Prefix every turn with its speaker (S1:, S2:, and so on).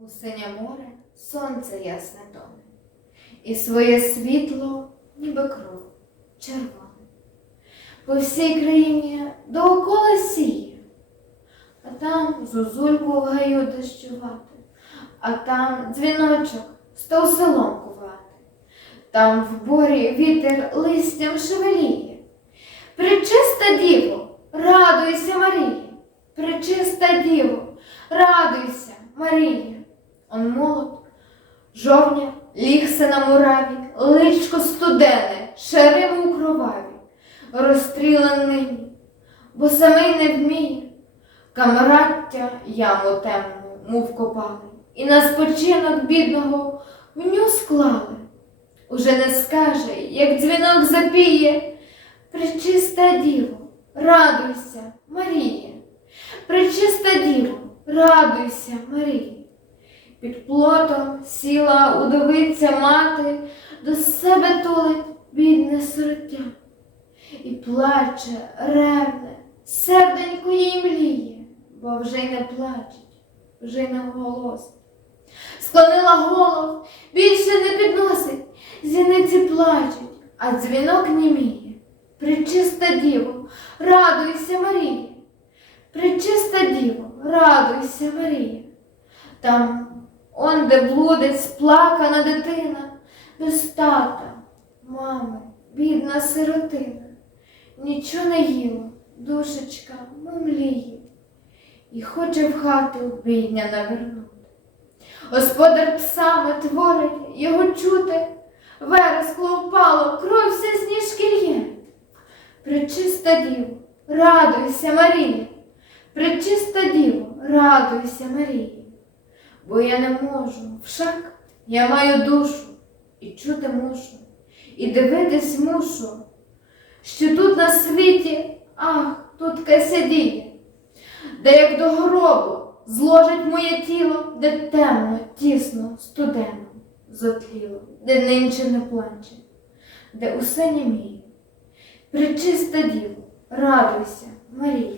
S1: У синє море сонце ясне тоне, і своє світло, ніби кров, червоне. По всій країні доокола сіє, а там зозульку в гаю дощувати, а там дзвіночок став селом кувати, там в борі вітер листям шевеліє. Пречиста діво, радуйся, Марія, пречиста діво, радуйся, Марія. Он молод, жовня, лігся на мураві, личко студене, шаримо у кроваві, розстрілений, бо самий не вміє, камраття яму темну, мов копали, і на спочинок бідного в ню склали. Уже не скаже, як дзвінок запіє, Пречиста діво, радуйся, Марія, Пречиста діво, радуйся, Марія. Під плотом сіла удовиця мати, до себе тулить бідне сироття. І плаче, ревне, серденько їй мліє, бо вже й не плачеть, вже й не голос. Склонила голов, більше не підносить, зіниці плачуть, а дзвінок німіє. Пречиста діво, радуйся, Марія. Пречиста діво, радуйся, Марія. Там, он, де блудить сплакана дитина, без тата, мами, бідна сиротина. Нічого не їла, душечка мумліє, і хоче в хату бідня навернути. Господар псами творить, його чути, верескло впало, кров вся сніжки лє. Пречиста діво, радуйся, Марія, Пречиста діво, радуйся, Марія, бо я не можу, вшак я маю душу, і чути мушу, і дивитись мушу, що тут на світі, ах, тут сидіє, де як до гробу зложить моє тіло, де темно, тісно, студено, зотліло, де нинче не плаче, де усе німіє. Пречиста діво, радуйся, Марія.